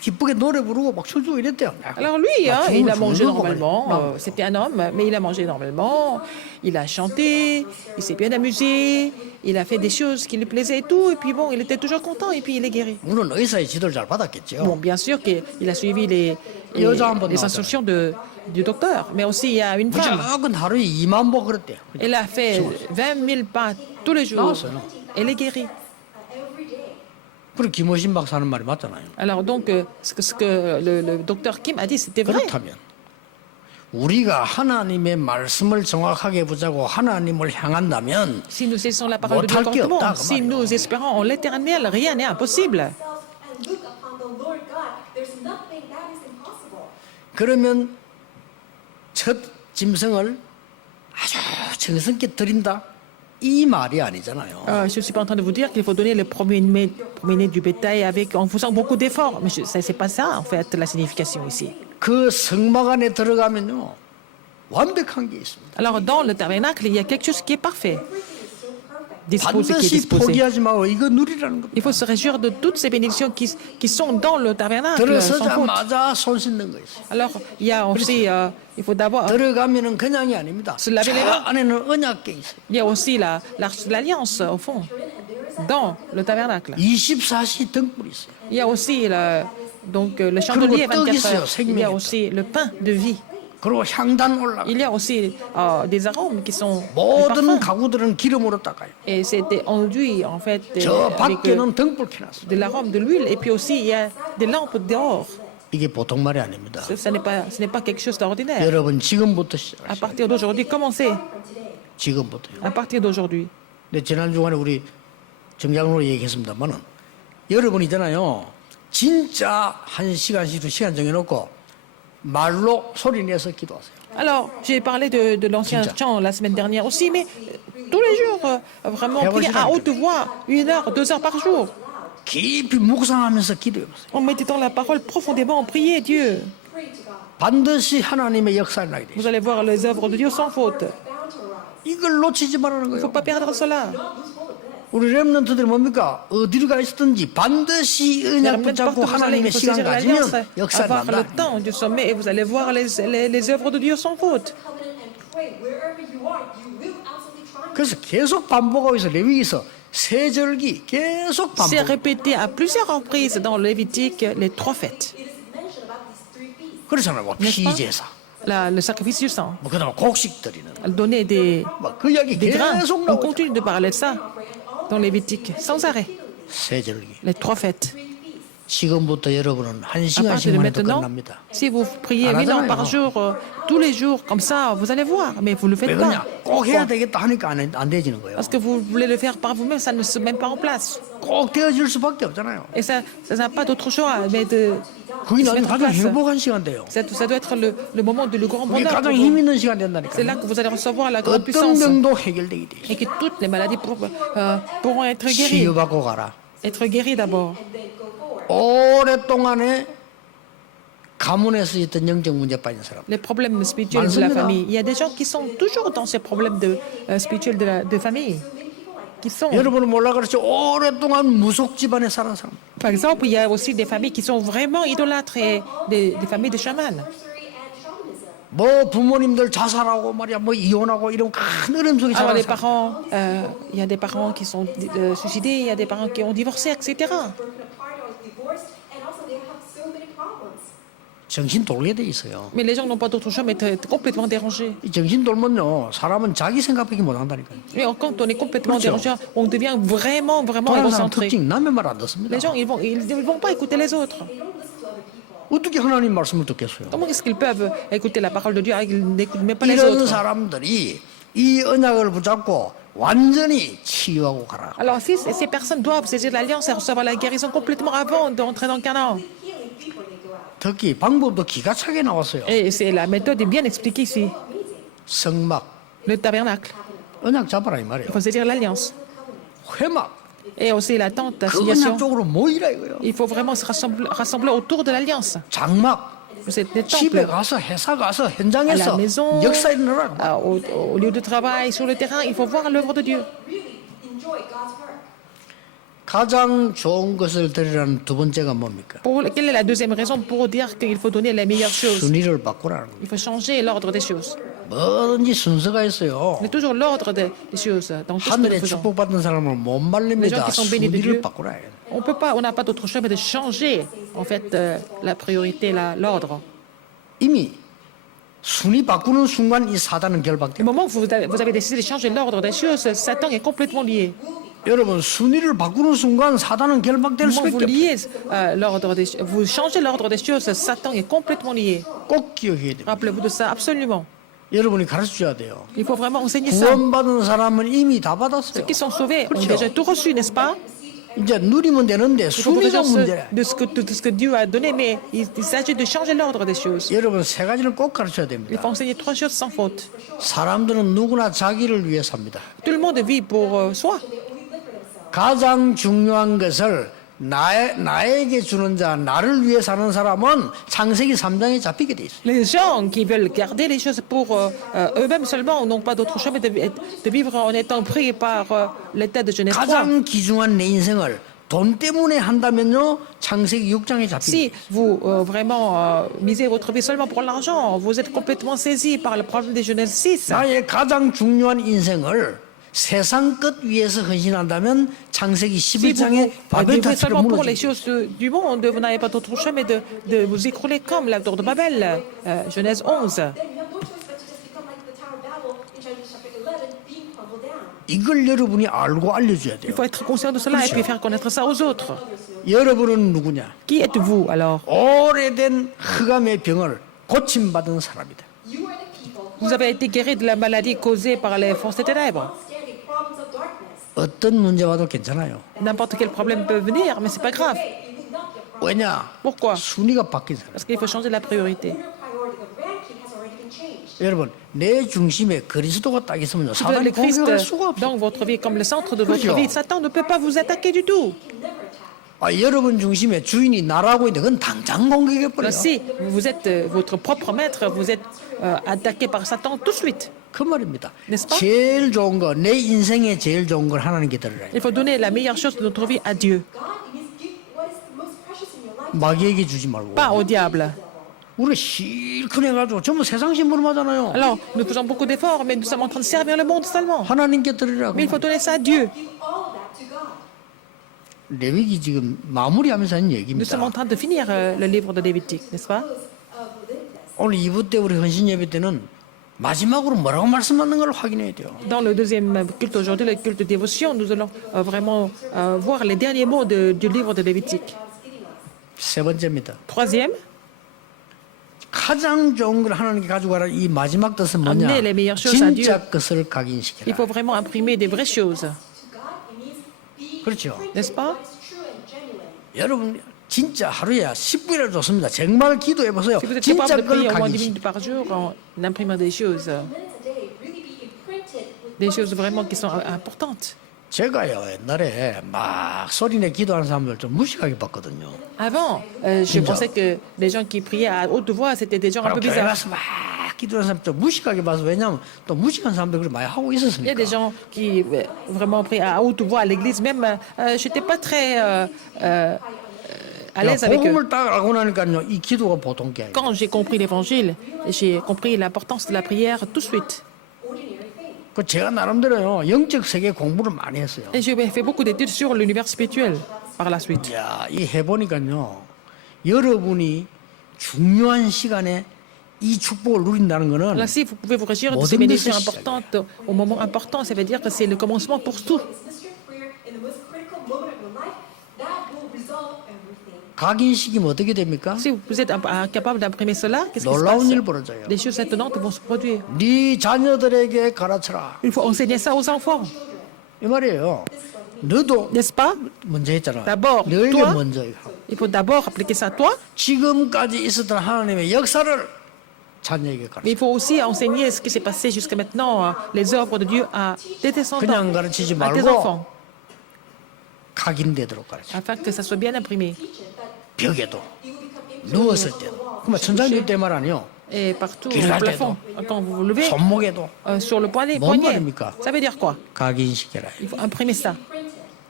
기쁘게 노래 부르고 막 춤추고 이랬대요. Alors lui, 막 il a 춤을 mangé 추는 거 normalement, 말이에요. c'était un homme, mais il a mangé normalement, il a chanté, il s'est bien amusé, il a fait des choses qui lui plaisaient et tout, et puis bon, il était toujours content, et puis il est guéri. 물론 의사의 지도를 잘 받았겠죠. Bon, bien sûr qu'il a suivi les instructions du docteur, mais aussi il y a une femme, 무조건 하루에 2만 보 그랬대요. elle a fait 20 000 pas tous les jours, elle est guérie. 그리고 김호신 박사 하는 말이 맞잖아요. Alors donc, ce que le docteur Kim a dit, c'était vrai. 그렇다면 우리가 하나님의 말씀을 정확하게 보자고 하나님을 향한다면 Si nous cessons la parole de Dieu 못할 게 correctement, 없다, 그 si 말이에요. nous espérons en l'éternel, rien n'est impossible. and look upon the Lord God, there's nothing that is impossible. 그러면 첫 짐승을 아주 정성껏 드린다 이 말이 아니잖아요. Je ne suis pas en train de vous dire qu'il faut donner le premier-né du bétail en faisant beaucoup d'efforts. Mais ce n'est pas ça, en fait, la signification ici. 그 성막 안에 들어가면요 완벽한 게 있습니다. Alors, dans le tabernacle, il y a quelque chose qui est parfait. Disposé, qui est 반드시 disposé. 포기하지 마고 이거 누리라는 겁니다. Il faut se réjouir de toutes ces bénédictions qui sont dans le tabernacle, sans faute. 들어서자마자 손 씻는 거 있어요. Alors, il y a aussi, il faut d'abord, 들어가면은 그냥이 아닙니다. Se laver les 저 mains. 안에는 언약궤 있어요. il y a aussi l'arche de l'alliance, au fond, dans le tabernacle. 24시 등불이 있어요. Il y a aussi donc, le chandelier 그리고 떡 24 있어요, heures. Il y a 생명의 aussi le pain de vie. 그리고 향단 올라가. Il y a aussi des arômes qui sont des 모든 parfums. 가구들은 기름으로 닦아요. Et c'était enduit, en fait, 저 avec 밖에는 등불 켜놨어요. de l'arôme de l'huile. Et puis aussi, il y a des lampes dehors. 이게 보통 말이 아닙니다. Ce n'est pas quelque chose d'ordinaire. 여러분 지금부터 À 시작하세요. partir d'aujourd'hui, commencez. 지금부터요. À partir d'aujourd'hui. 근데 지난 주간에 우리 정장으로 얘기했습니다만은 여러분 있잖아요. 진짜 1시간씩 2시간 정해놓고 말로 소리 내서 기도하세요. Alors, j'ai parlé de l'ancien 진짜. chant la semaine dernière aussi, mais tous les jours, vraiment, prier à haute voix, 1 heure, 2 heures par jour, 깊이 묵상하면서 기도해보세요. en méditant la parole profondément, priez Dieu. 반드시 하나님의 역사를 나게 돼요. Vous allez voir les œuvres de Dieu sans faute. 이걸 놓치지 말라는 Il ne faut 거예요. pas perdre cela. 우리 렘넌트들이 뭡니까? 어디로 가 있었든지 반드시 은약 N'importe 붙잡고 où vous allez, 하나님의 il faut 시간 saisir l'alliance, 가지면 역사 avoir le 난다. temps du sommet et vous allez voir les œuvres de Dieu sans faute. Covenant and pray wherever you are, you will absolutely triumph. 그래서 계속 반복하고 있어. 레위기서 세 절기 계속 C'est 반복. répété à plusieurs reprises dans le Lévitique les 3 fêtes. It is mentioned about these 3 feasts. 그렇잖아요. 뭐 N'est-ce pas? 피제사, Le sacrifice du sang, 뭐 그다음 곡식 드리는. donner des 그 이야기 grains. 계속 On 나오죠. continue de parler de ça dans Lévitique, sans arrêt. 세 절기. Les 3 fêtes. 지금부터 여러분은 한 À partir de 시간씩만 해도 maintenant, 끝납니다. si vous priez 안 8 heures 하잖아요. par jour, tous les jours, comme ça, vous allez voir, mais vous ne le 왜 faites 그러냐? pas. 꼭 해야 Pourquoi? 되겠다 하니까 안 되지는 거예요. Parce que vous voulez le faire par vous-même, ça ne se met pas en place. 꼭 되어질 수밖에 없잖아요. Et ça n'a pas d'autre choix, mais de 그게 se 나중에 mettre en 가장 place. 행복한 시간 돼요. Ça doit être le moment de le grand 그게 bonheur. pour 가장 vous. 힘 있는 시간 C'est 된다니까요. là que vous allez recevoir la grande 어떤 puissance 병도 해결되게 돼. et que toutes les maladies pourront être guéries. 치유받고 가라. Être guéries d'abord. 오랫동안에 가문에서 있던 영적 문제 빠진 사람. Les problèmes spirituels de la 많습니다. famille. Il y a des gens qui sont toujours dans ces problèmes spirituels de famille. Qui sont. 여러분은 몰라 그렇죠. 오랫동안 무속 집안에 사는 사람. Par exemple, il y a aussi des familles qui sont vraiment idolâtres et des familles de chamans. Sorcery and shamanism. 뭐 부모님들 자살하고 말이야 뭐 이혼하고 이런 큰 어려움 속에 Alors 사는 les 사람. parents, il y a des parents qui sont suicidés, il y a des parents qui ont divorcé, etc. Broken apart or divorced, and also they have so many problems. 정신 돌게 돼 있어요. Mais les gens n'ont pas d'autre choix mais être complètement dérangés. 이 정신 돌면요 사람은 자기 생각밖에 못 한다니까요. Mais quand on est complètement 그렇죠. dérangé, on devient vraiment 다른 사람 égocentré. 특징 남의 말 안 듣습니다. Les gens, ils vont pas écouter les autres. 어떻게 하나님 말씀을 듣겠어요? Comment est-ce qu'ils peuvent écouter la parole de Dieu et qu'ils n'écoutent même pas les 이런 autres? 사람들이 이 언약을 붙잡고 완전히 치유하고 가라. Alors si ces personnes doivent saisir l'alliance et recevoir la guérison complètement avant d'entrer dans le Canaan. 특히 방법도 기가 차게 나왔어요. Et c'est la méthode est bien expliquée ici. 성막, Le tabernacle, 언약 잡아라 이 말이에요. il faut saisir l'alliance. 회막, Et aussi la tente 그 d'assignation. 언약 쪽으로 모이라 이거요. Il faut vraiment se rassembler autour de l'alliance. 장막, C'est des 집에 temples. 가서 회사 가서 À la 현장에서 maison, 역사 일어나라. au lieu de travail, sur le terrain, il faut voir l'œuvre de Dieu. Really enjoy God's work. 가장 좋은 것을 드리라는 두 번째가 뭡니까? Quelle est la deuxième raison pour dire qu'il faut donner les meilleures choses? 순위를 바꾸라는 거예요. Il faut changer l'ordre des choses. 뭐든지 순서가 있어요. Il y a toujours l'ordre des choses dans tout ce que nous 하늘에 faisons. 축복받은 사람은 못 Les gens 말립니다. qui sont bénis de 순위를 Dieu, 바꾸라 해요. on n'a pas d'autre choix mais de changer en fait la priorité, l'ordre. 이미 순위 바꾸는 순간 이 사단은 Le 결박돼요. moment où vous avez décidé de changer l'ordre des choses, Satan est complètement lié. 여러분 순위를 바꾸는 순간 사단은 결박될 Le moment où vous 수밖에 없어요. liez vous changez l'ordre des choses, Satan est complètement lié. 꼭 기억해야 돼요. Rappelez-vous de ça absolument. 여러분이 가르쳐줘야 돼요. Il faut vraiment enseigner ça. 구원받은 사람은 이미 다 Ceux 받았어요. qui sont sauvés ont 그렇죠. déjà tout reçu, n'est-ce pas? 이제 누리면 되는데 Il faut déjà 순위가 문제야. de ce que Dieu a donné, mais il s'agit de changer l'ordre des choses. 여러분 세 가지를 꼭 가르쳐야 Il 됩니다. faut enseigner 3 choses sans faute. 사람들은 누구나 자기를 위해 삽니다. Tout le monde vit pour soi. 가장 중요한 것을 나에게 주는 자, 나를 위해 사는 사람은 창세기 3장에 잡히게 돼 있어요. Les gens qui veulent garder les choses pour eux-mêmes seulement n'ont pas d'autre choix mais de vivre en étant pris par l'état de Genèse 3. 가장 귀중한 내 인생을 돈 때문에 한다면요, 창세기 6장에 잡히게 Si 돼 있어요. vous vraiment misez votre vie seulement pour l'argent, vous êtes complètement saisi par le problème de Genèse 6. 나의 가장 중요한 인생을 세상 것 위해서 헌신한다면 창세기 Si vous 11장에 바벨 vivez 타치가 seulement pour les 무너지죠. choses du monde, vous n'avez pas d'autre choix mais de vous écrouler comme la tour de Babel, Genèse 11. Then you have no choice but to just become like the Tower of Babel in Genesis chapter 11, being crumbled down. 이걸 여러분이 알고 알려줘야 Il 돼요. faut être conscient de cela et puis faire connaître ça aux autres. 여러분은 누구냐? Qui êtes-vous alors? 오래된 흑암의 병을 고침받은 사람이다. You are the people who Vous avez été guéri de la maladie causée par les forces des ténèbres. standing problems of darkness. 어떤 문제 와도 괜찮아요. N'importe quel problème peut venir, mais c'est pas grave. It will not be a problem. 왜냐? Pourquoi? 순위가 바뀐 사람. Parce qu'il faut changer la priorité. Your priority of ranking has already been changed. 여러분, 내 중심에 그리스도가 딱 있으면요. Si vous avez 사단이 le Christ 공격할 수가 없어. dans votre vie comme le centre de votre 그렇죠. vie, Satan ne peut pas vous attaquer du tout. Can never attack. 여러분 중심에 주인이 나라고 있는데 그건 당장 공격해 버려요. Si vous êtes votre propre maître, vous êtes attaqué par Satan tout de suite. 그 말입니다. N'est-ce pas? 제일 좋은 거, 내 인생에 제일 좋은 걸 하나님께 드리라. Il faut donner la meilleure chose de notre vie à Dieu, God, it is give what is the most precious in your life. 마귀에게 주지 말고. pas au diable. 우리 실컷 해가지고 전부 세상 심부름하잖아요. Alors, nous faisons beaucoup d'efforts, mais nous sommes en train de servir le monde seulement. 하나님께 드리라고. Mais il faut donner ça à Dieu. Give all of that to God. 레위기 지금 마무리하면서 하는 Nous 얘기입니다. sommes en train de finir le livre de Lévitique, n'est-ce pas? 오늘 2부 때 우리 헌신 예배 때는 마지막으로 뭐라고 말씀하는 걸 확인해야 돼요. Dans le deuxième culte aujourd'hui, le culte de dévotion, nous allons vraiment voir les derniers mots du livre de Lévitique. 세 번째입니다. Troisième, 가장 좋은 걸 하나님께 가지고 가라. 이 마지막 뜻은 뭐냐? Amener les meilleures choses à 진짜 Dieu. 것을 il 각인시켜라. faut vraiment imprimer des vraies choses, To God, it means be 그렇죠. n'est-ce pas? what is true and genuine. 여러분 진짜 하루에 10분이라도 좋습니다. 정말 기도해 보세요. Si vous êtes 진짜 capable de prier 걸 au moins 10 각인시켜. minutes par jour en imprimant des choses Minutes a day, really be imprinted with des what choses is vraiment true qui sont and genuine. importantes. 제가요 옛날에 막 소리내 기도하는 사람들 좀 무식하게 봤거든요. Avant, je pensais que les gens qui priaient à haute voix, c'était des gens un peu 교회 bizarres. 가서 막 기도하는 사람 좀 무식하게 봐서 왜냐하면 또 무식한 사람들 그걸 많이 하고 Il y a 있었으니까. des gens qui vraiment prient à haute voix à l'église, même je n'étais pas très à l'aise avec eux. 복음을 딱 알고 나니까요 이 기도가 보통 게 아니에요. Quand j'ai compris l'évangile, j'ai compris l'importance de la prière tout de suite. 그 제가 나름대로요 영적 세계 공부를 많이 했어요. Et j'ai fait beaucoup d'études sur l'univers spirituel par la suite. 야, 이 해보니까요 여러분이 중요한 시간에 이 축복을 누린다는 거는 Alors si vous pouvez vous réjouir de 모든 ces bénédictions 것을 importantes au moment important, ça veut dire que c'est le commencement pour tout. This is your prayer in the most critical moment of your life. That will resolve everything. 각인시키면 어떻게 됩니까? Si vous êtes incapable d'imprimer cela, qu'est-ce qui se 놀라운 일 passe? 벌어져요. Des choses étonnantes vont se produire. 네 자녀들에게 가르쳐라 Il faut enseigner ça aux enfants, 이 말이에요. 너도 n'est-ce pas? 먼저 했잖아. D'abord, 너에게 toi. 먼저 하고. Il faut d'abord appliquer ça à toi, 지금까지 있었던 하나님의 역사를 자녀에게 mais 가르쳐. il faut aussi enseigner ce qui s'est passé jusqu'à maintenant, les œuvres de Dieu à tes descendants, 그냥 가르치지 à tes 말고 enfants, 각인되도록 가르쳐. afin que ça soit bien imprimé. 벽에도 누웠을 때도. 그러면 천장일 때말 아니요. Et partout, 길 au 갈 plafond, quand vous vous levez, 손목에도 sur le poignet. 뭔 말입니까? Ça veut dire quoi? 각인시켜라. Il faut imprimer ça.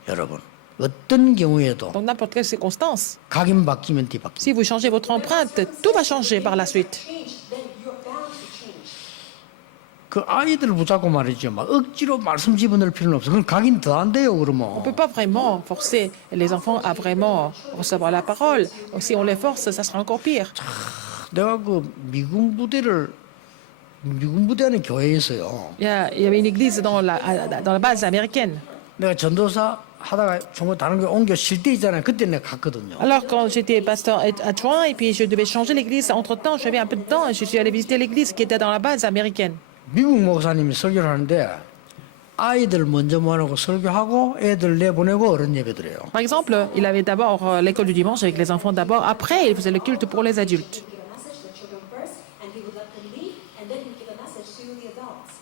여러분 어떤 경우에도 Dans n'importe quelle circonstance. 각인 바뀌면 뒤바뀌. Si vous changez votre empreinte, tout va changer par la suite. Change, then you're bound to change. 그 아이들 붙잡고 말이죠. 막 억지로 말씀 집어넣을 필요는 없어. 그건 각인 더 안 돼요. On ne 그러면. peut pas vraiment forcer les enfants à vraiment recevoir la parole. Si on les force, ça sera encore pire. 내가 그 미군 부대하는 교회에 있어요. Il y avait une église dans la base américaine. 내가 전도사 하다가 정말 다른 교 옮겨 쉴 때 있잖아요. 그때 내가 갔거든요. Alors, quand j'étais pasteur adjoint et puis je devais changer l'église, entre-temps, j'avais un peu de temps et je suis allé visiter l'église qui était dans la base américaine. 미국 목사님이 설교를 하는데 아이들 먼저 모아놓고 설교하고 애들 내보내고 어른 예배 드려요. Par exemple, il avait d'abord l'école du dimanche avec les enfants d'abord. Après, il faisait le culte pour les adultes. Give a message to the children first, and he would let them leave, and then he would give a message to the adults.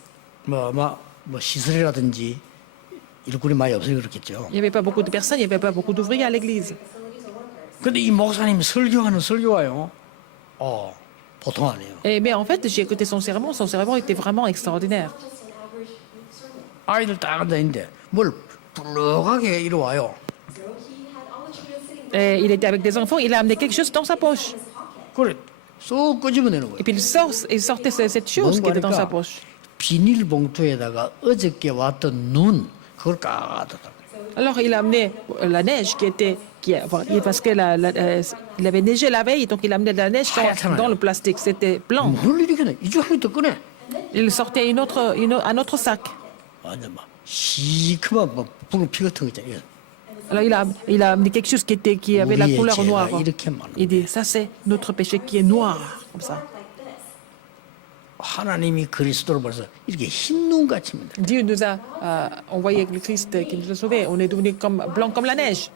뭐 시설이라든지 일꾼이 많이 없어서 그렇겠죠. Il n'y avait pas beaucoup de personnes, il n'y avait pas beaucoup d'ouvriers à l'église. 근데 이 목사님이 설교하는 설교가요. 보통 아니에요. Mais en fait, j'ai écouté son sermon était vraiment extraordinaire. Just an average sermon. 아이들 딱 앉아있는데 뭘 불러가게 이리 와요. So he had all the children sitting Et il était avec des enfants, il a amené quelque chose dans sa poche. in his pocket. 그래 쏙 끄집어내는 거예요. Et puis il sortait cette chose qui était dans sa poche. 비닐봉투에다가 어저께 왔던 눈 그걸 까다가 Alors il a amené la neige parce que il avait neigé la veille, donc il a amené de la neige dans le plastique. C'était blanc. 뭘 이렇게 내? 이쪽 한개 더 꺼내. Il sortait un autre sac. 완전 막 시커먼 뭐 분홍피 같은 거 있잖아요. Alors il a amené quelque chose qui avait la 우리의 couleur 죄가 noire. 이렇게 많은데 Il dit, ça c'est notre péché qui est noir, comme ça. 하나님이 그리스도를 벌써 이렇게 흰 눈같이 만들어. Dieu nous a envoyé le Christ qui nous a sauvés. On est devenu blanc comme la neige.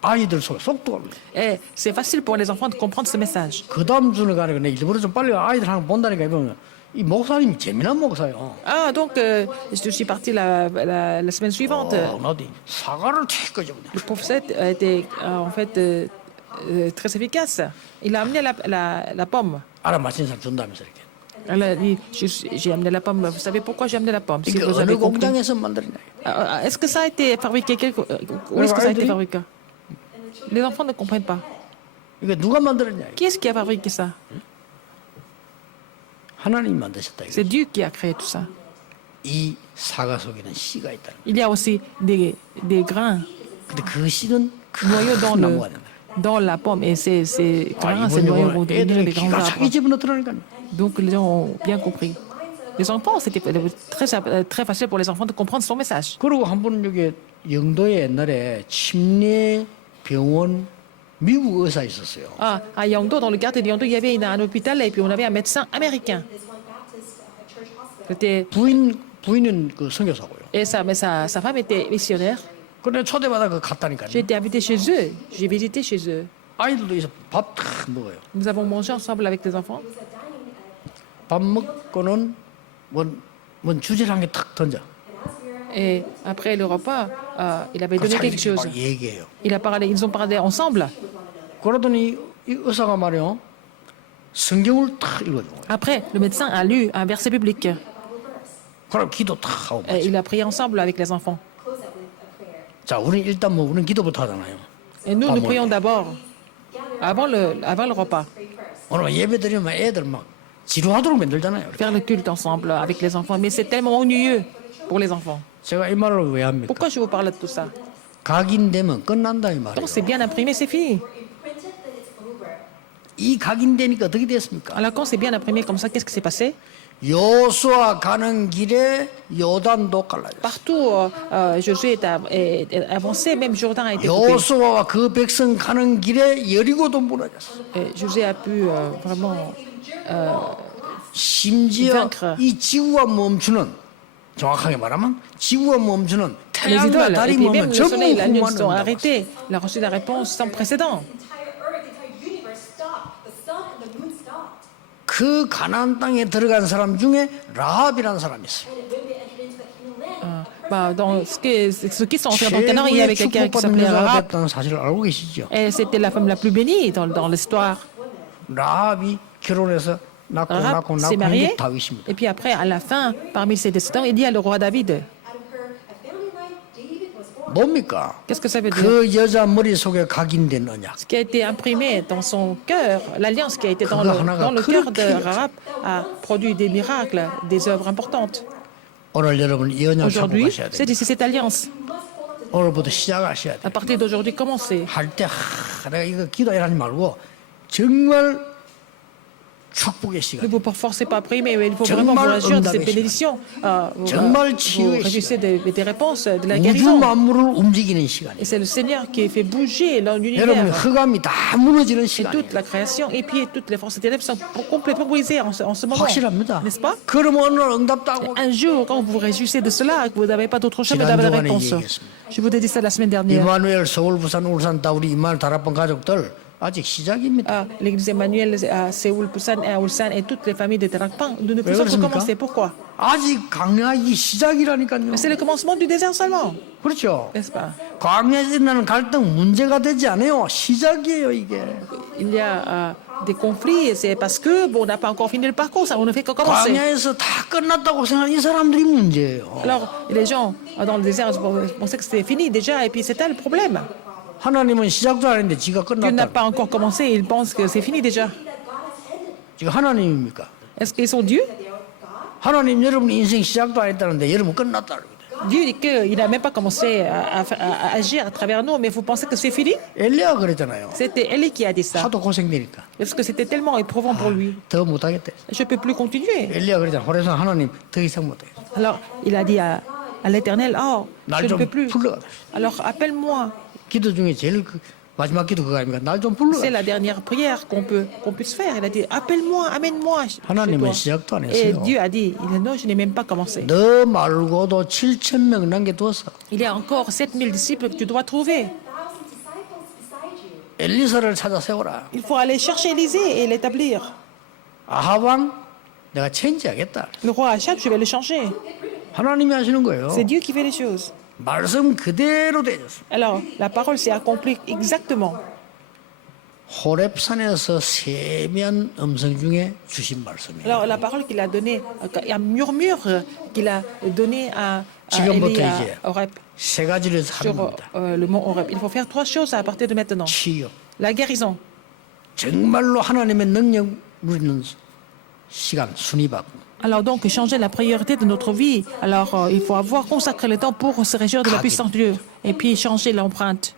아이들 속에 속도 갑니다. Et c'est facile pour les enfants de comprendre ce message. 그 다음 주는 가니까 내 일부러 좀 빨리 아이들 하나 본다니까 이러면 이 목사님이 재미난 목사요. Ah, donc je suis parti la semaine suivante. 나도 사과를 탁 끄집어내. Le prophète a été en fait très efficace. Il a amené la pomme. 알아맞힌 사람 준다면서 이렇게. Elle a dit, j'ai amené la pomme. Vous savez pourquoi j'ai amené la pomme? Si 이게 vous 어느 avez compris. 공장에서 만들었냐? Est-ce que ça a été fabriqué où est-ce que ça a été fabriqué? Les enfants ne comprennent pas. 이게 누가 만들었냐? Qui est-ce qui a fabriqué ça? 하나님이 만드셨다. 이거. C'est Dieu qui a créé tout ça. 이 사과 속에는 씨가 있다. Il y a aussi des grains 근데 그 씨는 noyaux 큰 나무가 된다. dans la pomme. Et ces grains, ces 이번에 noyaux 보면 vont devenir 애들이 des grands 기가 차게 arbres. 집어넣더라니까. Donc les gens ont bien compris. Les enfants, c'était très facile pour les enfants de comprendre son message. 그리고 한 번은 여기 영도에 옛날에 침례 병원 미국 의사 있었어요. Ah, à Yangdo, dans le quartier de Yangdo, il y avait un hôpital et puis on avait un médecin américain. This one Baptist church hospital. C'était, 부인은 그 선교사고요. et sa femme était missionnaire. 그래 초대받아 그 갔다니까요. J'ai été invité chez eux. J'ai visité chez eux. 아이들도 있어 밥탁 먹어요. Nous avons mangé ensemble avec les enfants. 밥 먹고는 뭔 주제를 한 개 탁 던져. Et après le repas, il avait donné quelque chose. 막 얘기해요. Ils ont parlé ensemble. 그러더니 이 의사가 말이요 성경을 탁 읽어줘. Après, le médecin a lu un verset biblique. 그럼 기도 탁 하고. Et il a prié ensemble avec les enfants. 자, 우리는 일단 뭐 우리는 기도부터 하잖아요. Et nous prions d'abord, avant le repas, 오늘 예배 드리면 애들 막 지루하도록 만들잖아요. faire le culte ensemble avec les enfants. Mais c'est tellement ennuyeux pour les enfants. 제가 이 말을 왜 합니까? Pourquoi je vous parle de tout ça? 각인되면 끝난다 이 말이에요. Donc c'est bien imprimé, c'est fini. Imprinted, then it's over. 이 각인되니까 어떻게 됐습니까? Alors quand c'est bien imprimé comme ça, qu'est-ce qui s'est passé? 여수와 가는 길에 요단도 갈라졌어요. Partout, Josué est avancé, même Jourdain a été coupé. 여수와 그 백성 가는 길에 여리고도 무너졌어요. Et Josué a pu vraiment 심지어 vaincre. 이 지구가 멈추는 정확하게 말하면 지구가 멈추는 les 태양과 idoles. 달이 Et puis même 멈추면 le 전부 soleil et la lune 후만 sont 온다고. arrêtés. Il a reçu la réponse sans précédent. Entire earth, the entire universe stopped. The sun and the moon stopped. 그 가나안 땅에 들어간 사람 중에 라합이라는 사람이 있어요. And when they entered into the Canaan land, Dans ceux qui sont entrés dans Canaan, il y avait 최고의 quelqu'un qui 축복받는 s'appelait 여자가 Rahab. 됐다는 사실을 알고 계시죠? Et c'était la femme la plus bénie dans l'histoire. 라합이 결혼해서 낳고 Rahab s'est 이게 mariée. 다윗입니다. Et puis après, à la fin, parmi ses descendants, il y a le roi David. out of her family line, David was born. 뭡니까? Qu'est-ce que ça veut dire? 그 여자 머릿속에 각인된 언약. Ce qui a été imprimé dans son cœur, l'alliance qui a été dans 그거 하나가 le cœur de 그렇게 Rahab a produit des miracles, des œuvres importantes. 오늘 여러분 이 언약 잡고 Aujourd'hui, 가셔야 c'est 돼요. ici cette alliance. 오늘부터 시작하셔야 돼요. À partir d'aujourd'hui, commencez. 할 때 내가 이거 기도하지 말고 정말 축복의 Ne 시간. vous forcez pas à prier, mais il faut vraiment vous réjouir de cette bénédiction. 정말 Vous 치유의 réjouissez des réponses, de la 우주 guérison. 만물을 움직이는 시간이에요. Et c'est le Seigneur qui fait bouger 여러분 l'univers 흑암이 다 무너지는 et 시간이에요. toute la création. Et puis toutes les forces ténèbres sont complètement brisées en ce moment. 확실합니다. N'est-ce pas? 그러면 오늘 응답도 하고 Un jour, quand vous vous réjouissez de cela, que vous n'avez pas d'autre choix mais 지난 d'avoir la 주간에 réponse. 얘기했습니다. Je vous ai dit ça la semaine dernière. 이마누엘 서울 부산 울산 다 우리 이마누엘 다락방 가족들 아직 시작입니다. l'église Emmanuel à Séoul, Busan et à Ulsan et toutes les familles de Darakpang, nous ne faisons que 그렇습니까? commencer. Pourquoi? 아직 강야기 시작이라니까요. C'est le commencement du désert seulement, 그렇죠. n'est-ce pas? 광야에서 일어나는 갈등 문제가 되지 않아요. 시작이에요 이게. Il y a des conflits, et c'est parce que bon, on n'a pas encore fini le parcours, ça, on ne fait que commencer. 광야에서 다 끝났다고 생각하는 이 사람들이 문제예요. Alors, les gens dans le désert pensaient que c'était fini déjà, et puis c'était le problème. 하나님은 시작도 안 했는데 지가 Dieu n'a 끝났다. pas encore commencé, ils pensent que c'est fini déjà. 지금 하나님입니까? Est-ce qu'ils sont Dieu? 하나님 여러분 인생 시작도 안 했다는데 여러분 끝났다. 그럽니다. Dieu dit qu'il n'a même pas commencé à agir à travers nous, mais vous pensez que c'est fini? 엘리야가 그랬잖아요. C'était Élie qui a dit ça. 하도 고생되니까 Parce que c'était tellement éprouvant pour lui. 더 못하겠대. Je ne peux plus continuer. 엘리야가 그랬잖아. 호레산 하나님 더 이상 못해. Alors, il a dit à l'Éternel, oh, 날 je ne 좀 peux plus. 불러라. Alors, appelle-moi. 기도 중에 제일 마지막 기도 그거 아닙니까? 날 좀 불러라. C'est la dernière prière qu'on puisse faire. Il a dit, appelle-moi, amène-moi chez 하나님은 toi. 시작도 안 Et 했어요. Dieu a dit, non, je n'ai même pas commencé. 너 말고도 7,000명 남겨두었어. Il y a encore 7000 disciples que tu dois trouver. Thousand disciples beside you. 엘리사를 찾아 세워라. Il faut aller chercher Élisée et l'établir. 아하방 내가 체인지하겠다. Le roi Achab, je vais le changer. 하나님이 하시는 거예요. C'est Dieu qui fait les choses. 말씀 그대로 되졌어. Alors, la parole s'est accomplie exactement. 호렙산에서 세미한 음성 중에 주신 말씀이에요. Alors, la parole qu'il a donnée, un murmure qu'il a donné à 지금부터 Élie 이제 à Horeb, 세 가지를 하는 sur 겁니다. le mont Horeb. Il faut faire 3 choses à partir de maintenant. 치유. La guérison. 정말로 하나님의 능력 누리는 시간 순위받고. Alors donc, changer la priorité de notre vie. Alors, il faut avoir consacré le temps pour se réjouir de la puissance de Dieu. Et puis, changer l'empreinte.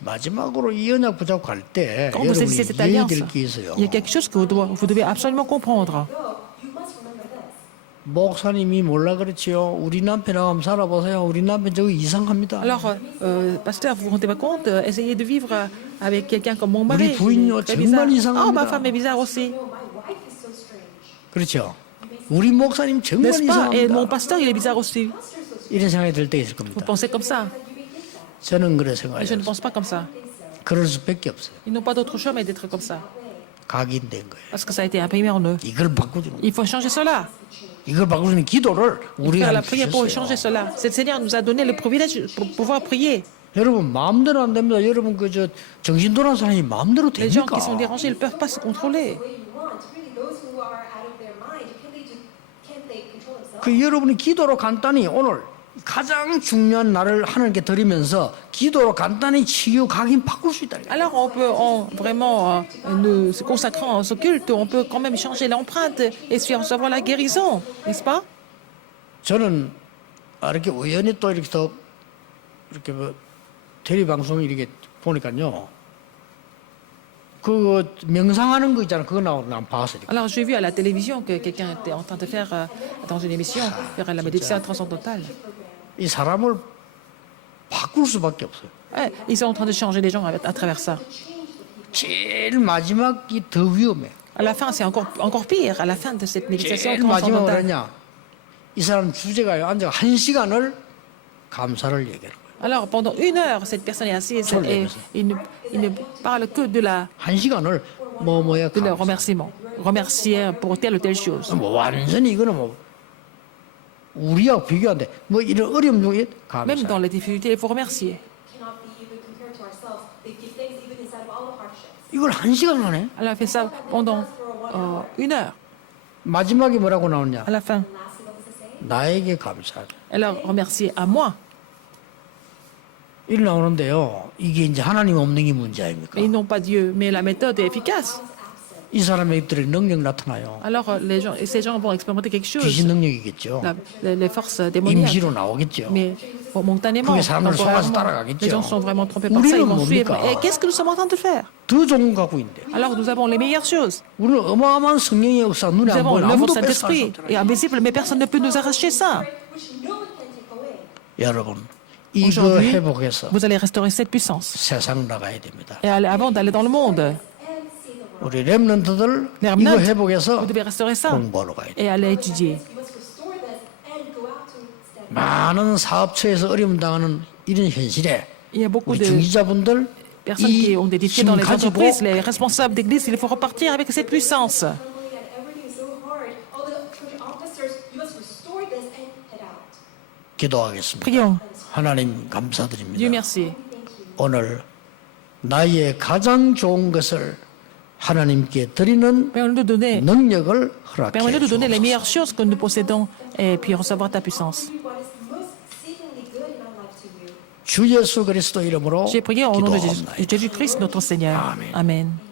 마지막으로 이 언약 붙잡고 갈 때 Quand vous 여러분이 saisissez cette alliance, 이해될 게 있어요. il y a quelque chose que vous devez absolument comprendre. You must remember this. 목사님이 몰라 그렇지요. 우리 남편하고 한번 살아보세요. 우리 남편 저거 이상합니다. Alors, pasteur, vous vous rendez pas compte, essayez de vivre avec quelqu'un comme mon mari. 우리 부인요, Il est très bizarre. 정말 이상합니다. Oh, ma femme est bizarre aussi. No, my wife is so strange. 그렇죠. 우리 목사님 정말 N'est-ce pas? Et mon 이상합니다. pasteur, il est bizarre aussi. 이런 생각이 들 때 있을 Vous 겁니다. pensez comme ça? 저는 그래 Mais je ne 생각해요. pense pas comme ça. 그럴 수밖에 없어요. Ils n'ont pas d'autre choix mais d'être comme ça. 각인된 거예요. Parce que ça a été imprimé en eux. 이걸 바꾸주는 거예요. Il faut changer cela. 이걸 바꾸는 기도를 Faire 우리가 la prière pour 주셨어요. changer cela. C'est le Seigneur nous a donné le privilège pour pouvoir prier. 여러분 마음대로 안 됩니다. 여러분 그저 정신 돌아온 사람이 마음대로 Les gens 됩니까? qui sont dérangés, ils ne peuvent pas se contrôler. The way you want. Really, those who are out of their mind, can't they control themselves? 그 여러분이 기도로 간단히 오늘 가장 중요한 날을 하나님께 드리면서 기도로 간단히 치유 각인 바꿀 수 있다. Alors on peut vraiment, se consacrant à ce culte, on peut quand même changer l'empreinte et se recevoir la guérison, n'est-ce pas? 저는 이렇게 우연히 또 이렇게 더 이렇게 뭐 대리 방송 이렇게 보니까요. 그 명상하는 거 있잖아. 그거 나오고 난 봤어요. Alors j'ai vu à la télévision que quelqu'un était en train de faire, dans une émission, faire la méditation transcendantale. 이 사람을 바꿀 수밖에 없어요. Ouais, ils sont en train de changer les gens à travers ça. 제일 마지막이 더 위험해. À la fin, c'est encore pire, à la fin de cette méditation 제일 마지막으로 transcendantale. 했냐? 이 사람 주제가요. 앉아 1시간을 감사를 얘기하는 거예요. Alors pendant 1 heure, cette personne est assise et il ne parle que de la 1시간을 뭐뭐야 de leur 감사. remerciement. Remercier pour telle ou telle chose. 뭐 완전히 이거는 뭐 우리하고 비교한데 뭐 이런 어려움 중에 Même 감사. dans les difficultés, il faut remercier. Cannot be even compared to ourselves. They give thanks even inside of all the hardships. 이걸 1시간 하네. Elle a fait ça pendant 1 heure. 마지막에 뭐라고 나오냐? À la fin, Lastly, what does it say? 나에게 감사하다. elle a remercié à moi. 이리 나오는데요. 이게 이제 하나님 없는 게 문제 아닙니까? Mais ils n'ont pas Dieu, mais la méthode est efficace. 이 사람의 입들에 능력 나타나요. Alors ces gens vont expérimenter quelque chose, 귀신 능력이겠죠. les forces démoniaques. 임시로 나오겠죠. Mais momentanément, 그게 사람을 속아서 temporairement, 따라가겠죠. les gens sont vraiment trompés par ça, ils 우리는 vont suivre. 뭡니까? Et qu'est-ce que nous sommes en train de faire? 더 좋은 거 갖고 있는데. Alors nous avons les meilleures choses. 우리는 어마어마한 성령의 역사 눈에 Nous 안 avons 보여 l'œuvre 아무도 du 뺏어갈 수 Saint-Esprit 없더라. et invisible, mais personne ne peut nous arracher ça. Which no one can take away. 여러분 이거 Aujourd'hui, 회복해서 vous allez restaurer cette puissance. 세상 나가야 됩니다. Et avant d'aller dans le monde, 우리 렘넌트들 Les 이거 remnants, 회복해서 vous devez restaurer ça 공부하러 가야 돼. et aller étudier. You must restore this and go out to study. 많은 사업처에서 어려움 당하는 이런 현실에 Il y a beaucoup 우리 de 중지자분들 personnes qui ont des difficultés dans les 가지고 entreprises, les responsables d'église, il faut repartir avec cette puissance. Family and everything is so hard. All the church officers, you must restore this and head out. 기도하겠습니다. Prions. 하나님 Dieu 감사드립니다. merci. 오늘 나의 가장 좋은 것을 하나님께 드리는 Père, nous donner, 능력을 permets-nous 허락해 de donner les 주옵소서. meilleures choses que nous possédons et puis recevoir ta puissance. Do what is most seemingly good in our life to you. 주 예수 그리스도 이름으로 J'ai prié au nom de 기도하옵나이다. Jésus-Christ, notre Seigneur. Amen. Amen.